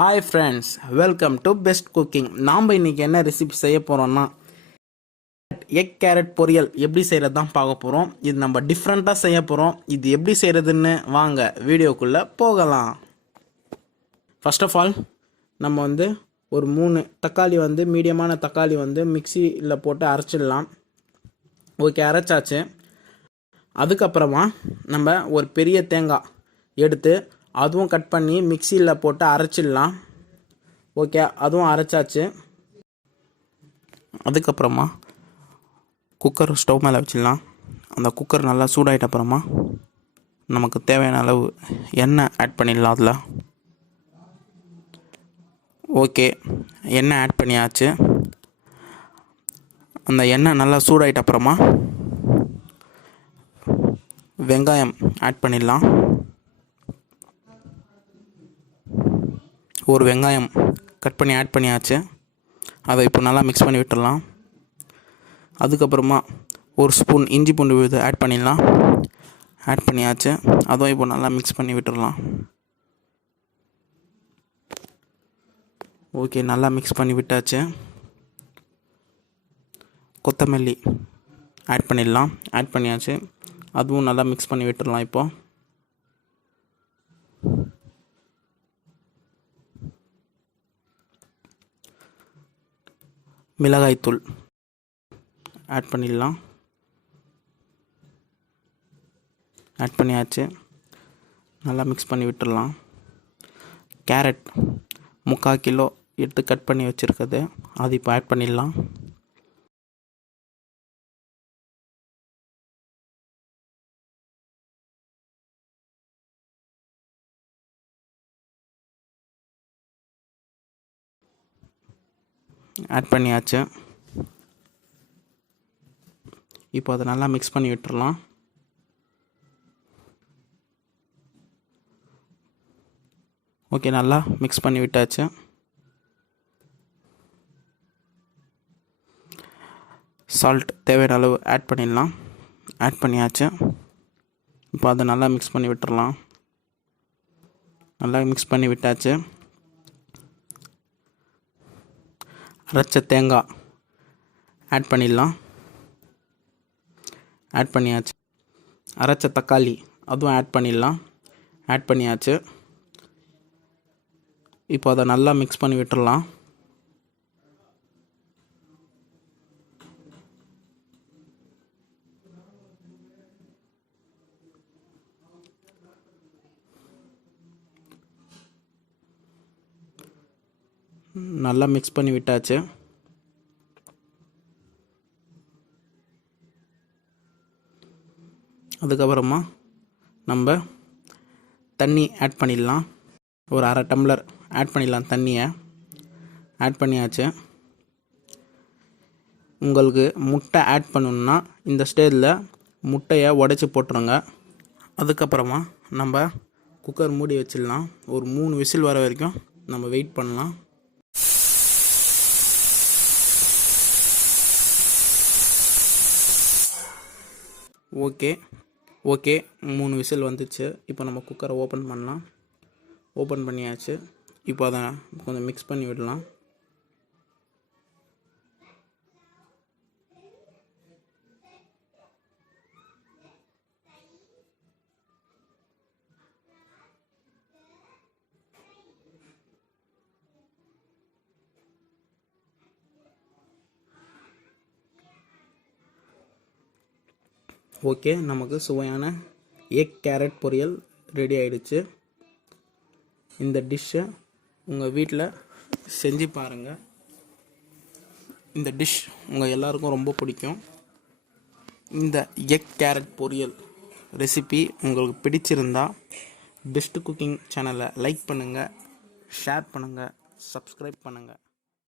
Hi friends, welcome to Best Cooking. நாம இன்னைக்கு என்ன ரெசிபி செய்ய போறோம்னா எக் கேரட் பொரியல் எப்படி செய்யறது தான் பார்க்க போறோம். இது நம்ம டிஃபரெண்டா செய்ய போறோம். இது எப்படி செய்யறதுன்னு வாங்க வீடியோக்குள்ள போகலாம். ஃபர்ஸ்ட் ஆஃப் ஆல் நம்ம ஒரு 3 தக்காளி மீடியமான தக்காளி மிக்ஸில போட்டு அரைச்சிடலாம். ஓகே, அரைச்சாச்சு. அதுக்கப்புறமா நம்ம ஒரு பெரிய தேங்காய் எடுத்து அதுவும் கட் பண்ணி மிக்ஸியில் போட்டு அரைச்சிடலாம். ஓகே, அதுவும் அரைச்சாச்சு. அதுக்கப்புறமா குக்கர் ஸ்டவ் மேலே வச்சிடலாம். அந்த குக்கர் நல்லா சூடாகிட்ட அப்புறமா நமக்கு தேவையான அளவு எண்ணெய் ஆட் பண்ணிடலாம். அதில் ஓகே, எண்ணெய் ஆட் பண்ணியாச்சு. அந்த எண்ணெய் நல்லா சூடாகிட்ட அப்புறமா வெங்காயம் ஆட் பண்ணிடலாம். ஒரு வெங்காயம் கட் பண்ணி ஆட் பண்ணியாச்சு. அதை இப்போ நல்லா மிக்ஸ் பண்ணி விட்டுடலாம். அதுக்கப்புறமா ஒரு ஸ்பூன் இஞ்சி பூண்டு விழுது ஆட் பண்ணிடலாம். ஆட் பண்ணியாச்சு. அதுவும் இப்போ நல்லா மிக்ஸ் பண்ணி விட்டுடலாம். ஓகே, நல்லா மிக்ஸ் பண்ணி விட்டாச்சு. கொத்தமல்லி ஆட் பண்ணிடலாம். ஆட் பண்ணியாச்சு. அதுவும் நல்லா மிக்ஸ் பண்ணி விட்டுடலாம். இப்போ மிளகாய்த்தூள் ஆட் பண்ணிடலாம். ஆட் பண்ணியாச்சு. நல்லா மிக்ஸ் பண்ணி விட்டுடலாம். கேரட் 3/4 கிலோ எடுத்து கட் பண்ணி வச்சுருக்குது, அது இப்போ ஆட் பண்ணிடலாம். ஆட் பண்ணியாச்சு. இப்போ அதை நல்லா மிக்ஸ் பண்ணி விட்டுறலாம். ஓகே, நல்லா மிக்ஸ் பண்ணி விட்டாச்சு. சால்ட் தேவையான அளவு ஆட் பண்ணிடலாம். ஆட் பண்ணியாச்சு. இப்போ அதை நல்லா மிக்ஸ் பண்ணி விட்டுறலாம். நல்லா மிக்ஸ் பண்ணி விட்டாச்சு. அரைச்ச தேங்காய் ஆட் பண்ணிடலாம். ஆட் பண்ணியாச்சு. அரைச்ச தக்காளி அதுவும் ஆட் பண்ணிடலாம். ஆட் பண்ணியாச்சு. இப்போ அதை நல்லா மிக்ஸ் பண்ணி விட்டுடலாம். நல்லா மிக்ஸ் பண்ணி விட்டாச்சு. அதுக்கப்புறமா நம்ம தண்ணி ஆட் பண்ணிடலாம். ஒரு 1/2 டம்ளர் ஆட் பண்ணிடலாம். தண்ணியை ஆட் பண்ணியாச்சு. உங்களுக்கு முட்டை ஆட் பண்ணணுன்னா இந்த ஸ்டேஜில் முட்டையை உடைச்சி போட்டுருங்க. அதுக்கப்புறமா நம்ம குக்கர் மூடி வச்சிடலாம். ஒரு 3 விசில் வர வரைக்கும் நம்ம வெயிட் பண்ணலாம். ஓகே 3 விசில் வந்துச்சு. இப்போ நம்ம குக்கரை ஓப்பன் பண்ணலாம். ஓப்பன் பண்ணியாச்சு. இப்போ அதை கொஞ்சம் மிக்ஸ் பண்ணி விடலாம். ஓகே, நமக்கு சுவையான எக் கேரட் பொரியல் ரெடி ஆயிடுச்சு. இந்த டிஷ்ஷை உங்கள் வீட்டில் செஞ்சு பாருங்கள். இந்த டிஷ் உங்கள் எல்லாருக்கும் ரொம்ப பிடிக்கும். இந்த எக் கேரட் பொரியல் ரெசிபி உங்களுக்கு பிடிச்சிருந்தா பெஸ்ட் குக்கிங் சேனலை லைக் பண்ணுங்கள், ஷேர் பண்ணுங்கள், சப்ஸ்கிரைப் பண்ணுங்கள்.